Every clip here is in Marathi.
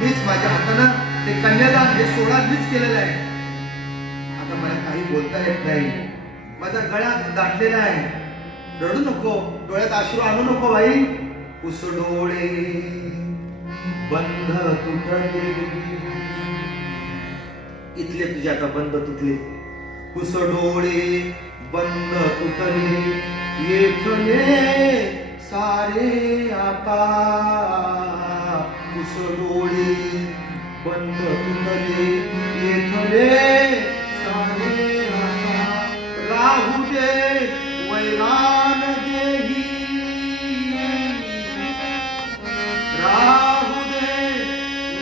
मीच माझ्या हातानं ते कन्यादान हे सोहळा मीच केलेला आहे. आता मला काही बोलता येत नाही, माझा गळा दाटलेला आहे. रडू नको, डोळ्यात अश्रू आणू नको बाई. पुस डोळे बंद तुटले, इथले तुझे आता बंद तुटले. पुस डोळे बंद तुटले, येथले सारे आता. पुस डोळे बंद तुटले, येथले सारे आता. राहू दे वैरान देही, राहू दे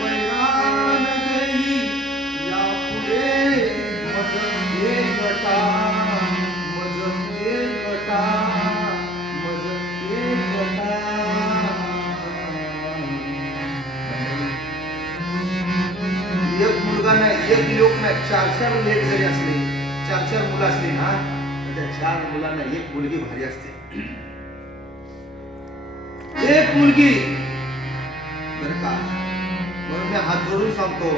वैरान देही. यापुढे मज एकटा, मज एकटा, मज एकटा. एक मुलगा नाही, एक लोक नाही, 4-4 लेक जरी असले, 4-4 मुलं असली ना, तर त्या 4 मुलांना एक मुलगी भारी असते. एक मुलगी बरं का. म्हणून मी हात जोडून सांगतो,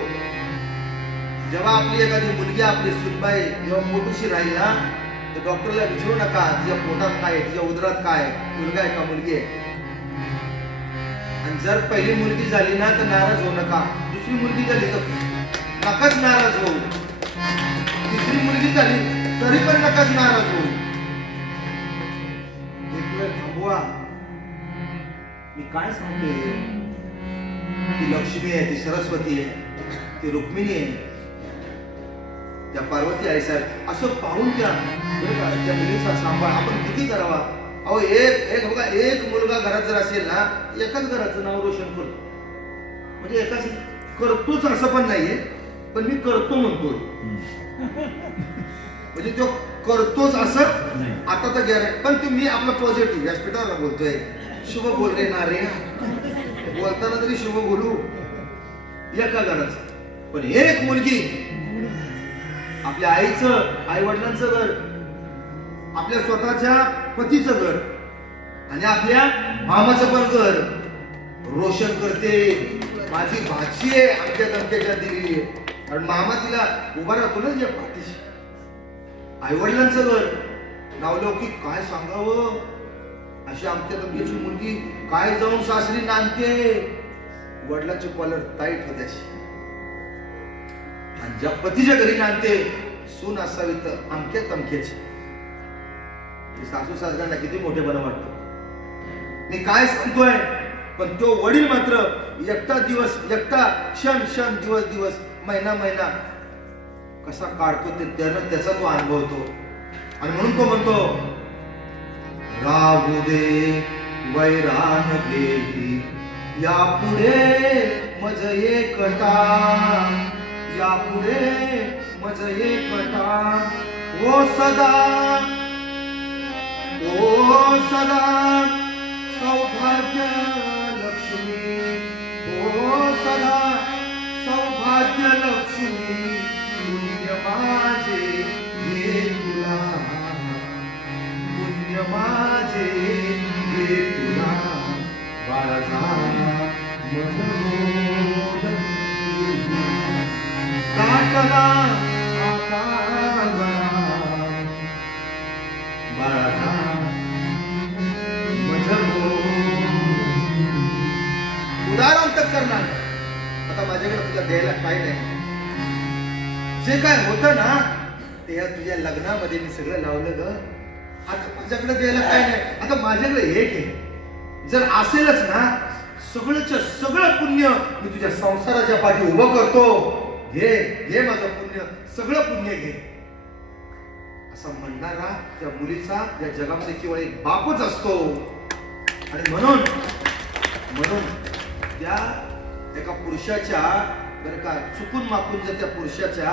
जेव्हा आपली एखादी मुलगी आपली सुनबाई जेव्हा मोठीशी राहील ना, तर डॉक्टरला विचारू नका तिच्या पोटात काय, तिच्या उदरात काय, मुलगा आहे का मुलगी आहे. आणि जर पहिली मुलगी झाली ना तर नाराज होऊ नका. दुसरी मुलगी झाली तर नकाच नाराज होऊ. तिसरी मुलगी झाली तरी पण नकाच नाराज होऊ. एक वेळ थांबवा. मी काय सांगतोय, ती लक्ष्मी आहे, ती सरस्वती आहे, ती रुक्मिणी आहे, त्या पार्वती आई साहेब. असं पाहून त्या मुलीचा सांभाळ आपण किती करावा. अहो एक बघा, एक मुलगा घरात जर असेल ना, एकाच घराचं नाव रोशन करतो. म्हणजे एकाच करतोच असं पण नाहीये, पण मी करतो म्हणतो. म्हणजे तो करतोच असं आता तर गॅरंटी. पण तुम्ही आपलं पॉझिटिव्ह व्यासपीठावर बोलतोय, शुभ बोल रे ना रे, बोलताना तरी शुभ बोलू. एका घराचं पण एक मुलगी, आपल्या आईचं, आई वडिलांचं घर, आपल्या स्वतःच्या पतीचं घर आणि आपल्या मामाचं पण घर रोशन करते. माझी भाची आहे, आमच्या धमक्याच्या दिलेली आहे, कारण मामा तिला उभा राहतो ना या पाठीशी. आई वडिलांचं घर नावलौकिक काय सांगावं. अशी आमच्या धमक्याची मुलगी काय जाऊन सासरी नांदते. वडिलांची कॉलर टाईट होते अशी, आणि ज्या पतीच्या घरी नांदते सून असावी तर अमक्या तमक्याची. सासू सासऱ्यांना किती मोठेपणा वाटतो. मी काय सांगतोय, पण तो वडील मात्र एकटा दिवस, एकटा क्षण दिवस महिना कसा काढतो ते त्याचा तो अनुभवतो. आणि म्हणून तो म्हणतो, राहू दे वैरान देही, यापुढे मज एकटा, यापुढे मज एकटा. ओ सदा सौभाग्य लक्ष्मी, ओ सदा सौभाग्य लक्ष्मी. पुण्य माझे हे तुला, पुण्य माझे हे तुला. बाळाचा मजरोद काटला बाळाचा उदाहरण तर करणार. आता माझ्याकडे तुला द्यायला काय नाही. जे काय होतं ना ते या तुझ्या लग्नामध्ये मी सगळं लावलं ग. आता माझ्याकडे द्यायला काय नाही. आता माझ्याकडे एक आहे. जर असेलच ना, सगळं पुण्य मी तुझ्या संसाराच्या पाठी उभं करतो. घे माझं पुण्य, सगळं पुण्य घे. असं म्हणणारा त्या मुलीचा या जगामध्ये केवळ एक बापच असतो. आणि म्हणून त्या एका पुरुषाच्या, बरं का, चुकून माकून जर त्या पुरुषाच्या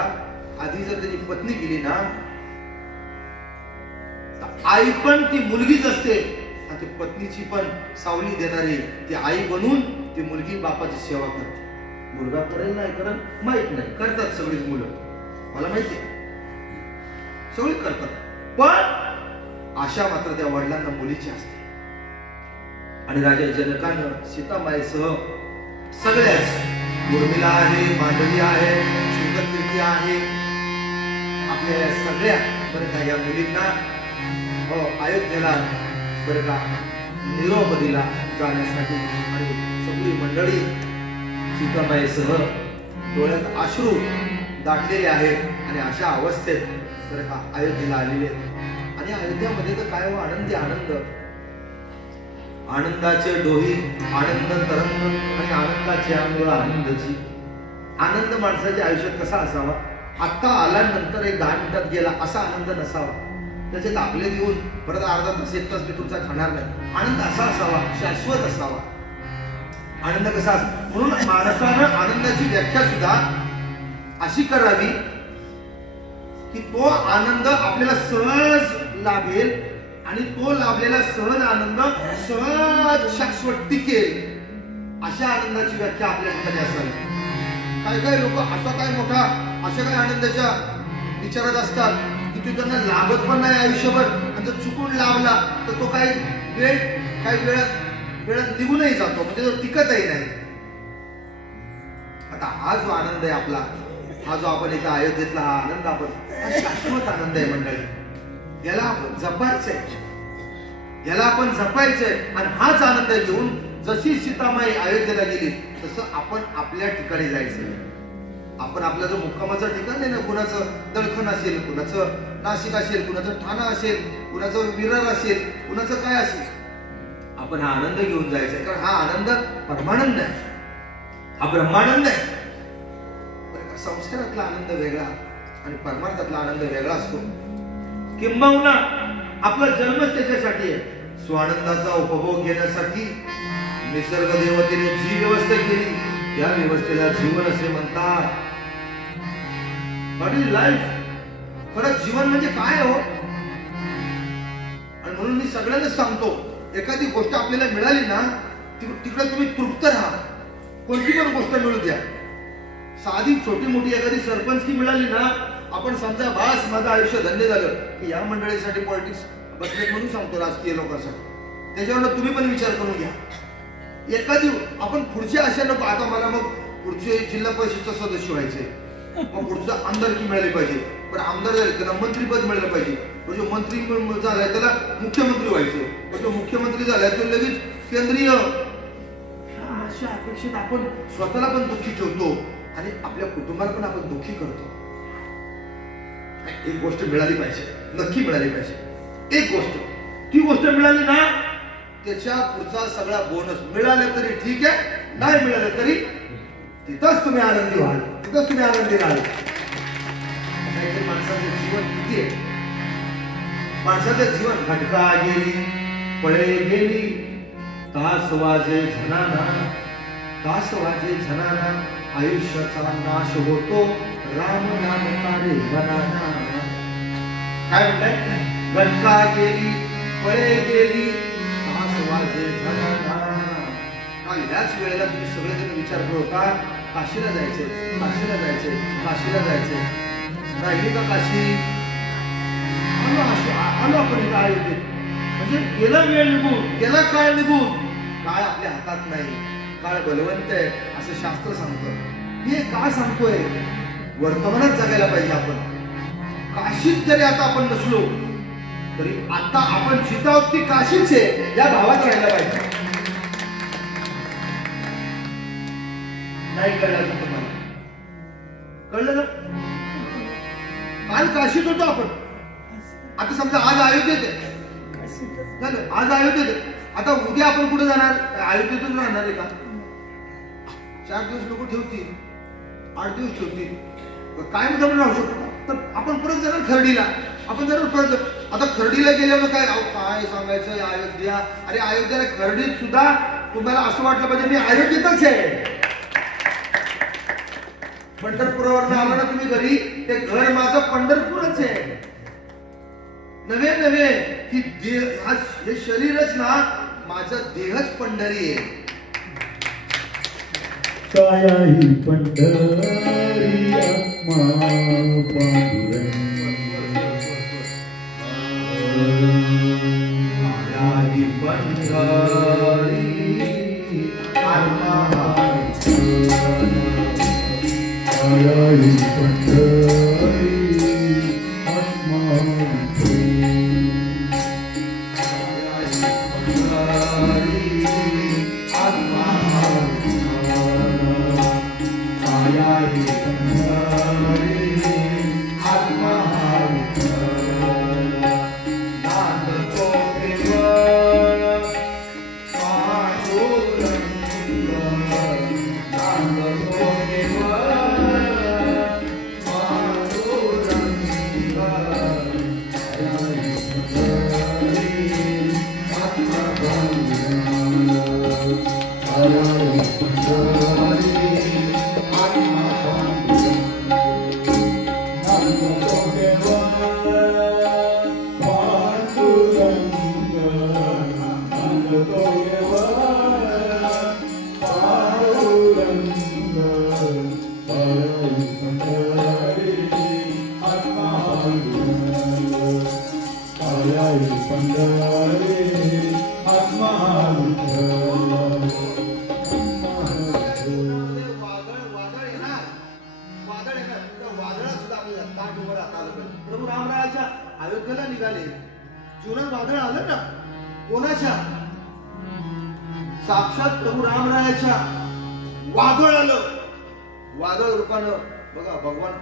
आधी जर त्याची पत्नी गेली ना, तर आई पण ती मुलगीच असते. आणि ती पत्नीची पण सावली देणारी ती आई बनून ती मुलगी बापाची सेवा करते. मुलगा करेल नाही करेल माहित नाही, करतात सगळीच मुलं, मला माहिती आहे, सगळी करतात. पण आशा मात्र त्या वडिलांना मुलीची असते. आणि राजा जनकानं सीतामाईसह सगळ्याच उर्मिला आहे, मांडवी आहे, कीर्ती आहे, आपल्या या सगळ्या बरं का या मुलींना अयोध्येला बरं का निरोप दिला जाण्यासाठी आणि सगळी मंडळी सीताबाईसह डोळ्यात अश्रू दाटलेले आहेत आणि अशा अवस्थेत बरं का अयोध्येला आलेले आहेत. आणि अयोध्यामध्ये तर काय आनंदी आनंद, आनंदाचे डोही, आनंद तरंग आणि आनंदाची अंग आनंदाची. आनंद माणसाच्या आयुष्यात कसा असावा? आता आल्यानंतर एक 10 मिनिटात गेला असा आनंद नसावा. त्याचे दाखले देऊन परत अर्धा तास 1 तास मी तुमचा खाणार नाही. आनंद असा असावा, शाश्वत असावा. आनंद कसा असावा? म्हणून माणसानं आनंदाची व्याख्या सुद्धा अशी करावी की तो आनंद आपल्याला सहज लाभेल आणि तो लाभलेला सहज आनंद सहज शाश्वत टिकेल. अशा आनंदाची व्याख्या आपल्या ठिकाणी असावी. काही काही लोक असा काय मोठा अशा काही आनंदाच्या विचारात असतात की तो त्यांना लाभत पण नाही आयुष्यभर, आणि जर चुकून लाभला तर तो काही वेळात निघूनही जातो, म्हणजे तो टिकतही नाही. आता हा जो आनंद आहे आपला, हा जो आपण इथं अयोध्येतला हा आनंद, हा शाश्वत आनंद आहे मंडळी. याला आपण जपायचंय, याला आपण जपायचंय. आणि हाच आनंद घेऊन जशी सीतामाई अयोध्येला गेली तसं आपण आपल्या ठिकाणी जायचंय. आपण आपला जो मुक्कामाचं ठिकाण आहे ना, कुणाचं दळखण असेल, कुणाचं नाशिक असेल, कुणाचं ठाणा असेल, कुणाचं विरार असेल, कुणाचं काय असेल, आपण हा आनंद घेऊन जायचा. कारण हा आनंद परमानंद आहे, हा ब्रह्मानंद आहे. संस्कारातला आनंद वेगळा आणि परमार्थातला आनंद वेगळा असतो. किंबहुना आपला जन्मच त्याच्यासाठी आहे. स्वानंदाचा उपभोग घेण्यासाठी निसर्ग देवतेने जी व्यवस्था केली त्या व्यवस्थेला जीवन असे म्हणतात. लाईफ खरंच जीवन म्हणजे काय हो? आणि म्हणून मी सगळ्यांना सांगतो, एखादी गोष्ट आपल्याला मिळाली ना, तिकडे तुम्ही तृप्त राहा. कोणती पण गोष्ट मिळू द्या, साधी छोटी मोठी एखादी सरपंचकी मिळाली ना, आपण समजा बास माझं आयुष्य धन्य झालं. की या मंडळीसाठी पॉलिटिक्स बसले म्हणून सांगतो, राजकीय लोकांसाठी. त्याच्यावर तुम्ही पण विचार करून घ्या. एखादी आपण पुढच्या अशा नको, आता मला मग पुढचे जिल्हा परिषदचा सदस्य व्हायचंय, मग पुढचं आमदारकी मिळाली पाहिजे, पण आमदार झाले त्याला मंत्रीपद मिळालं पाहिजे, जो मंत्री झालाय त्याला मुख्यमंत्री व्हायचं, जो मुख्यमंत्री झालाय तो लगेच केंद्रीय. अशा अपेक्षित आपण स्वतःला पण दुःखी ठेवतो आणि आपल्या कुटुंबाला पण आपण दुःखी करतो. एक गोष्ट मिळाली पाहिजे, नक्की मिळाली पाहिजे. एक गोष्ट, ती गोष्ट मिळाली ना, त्याच्या पुढचा सगळा बोनस मिळालं तरी ठीक आहे, नाही मिळालं तरी तिथंच तुम्ही आनंदी व्हाल, तिथंच तुम्ही आनंदी राहाल. माणसाचं जीवन किती आहे? माणसाचं जीवन घटका गेली, पळे गेली, तास वाजे झनाना, तास वाजे झनाना, आयुष्याचा नाश होतो, राम नाम कारे बनाना. काय म्हणताय? घटका गेली, पळे गेली, तास वाजे झनाना. काल याच वेळेला तुम्ही सगळेजण विचार करू का काशीला जायचे, काशीला जायचे, काशीला जायचे. राहिली का काशी? आलो आपण इथं अयोध्येत. म्हणजे गेला वेळ निघून, गेला काळ निघून. काळ आपल्या हातात नाही, काळ बलवंत आहे असं शास्त्र सांगतं. मी का सांगतोय? वर्तमानात जगायला पाहिजे आपण. काशीत जरी आता आपण नसलो तरी आता आपण जिथं आहोत ती काशीच आहे या भावात राहायला पाहिजे. नाही कळलं का तुम्हाला? कळलं ना? काल काशीत होतो आपण, आता समजा आज अयोध्येत आहे झालं, आज अयोध्येत आहे. आता उद्या आपण कुठे जाणार? अयोध्येतच राहणार आहे का? 4 दिवस लोक ठेवतील, 8 दिवस ठेवतील, काय म्हणून राहू शकतो? तर आपण परत जाणार खर्डीला. आपण जर परत आता खर्डीला गेल्यावर काय सांगायचं अयोध्या? अरे अयोध्याला खर्डीत सुद्धा तुम्हाला असं वाटलं पाहिजे मी अयोध्येतच आहे. पंढरपुरावर आला ना तुम्ही घरी, ते घर माझं पंढरपूरच आहे. नव्हे नव्हे की हे शरीरच ना, माझा देहच पंढरी आहे. कायाही पंढरी आत्मा पांडुरंग, कायाही पंढरी आत्मा पांडुरंग. माया ही पंढरी आत्मा प्रभू रामरायाच्या अयोध्येला निघाले. जीवनात वादळ आलं ना, कोणाच्या? साक्षात प्रभू रामरायाच्या वादळ आलं. वादळ रूपानं बघा भगवान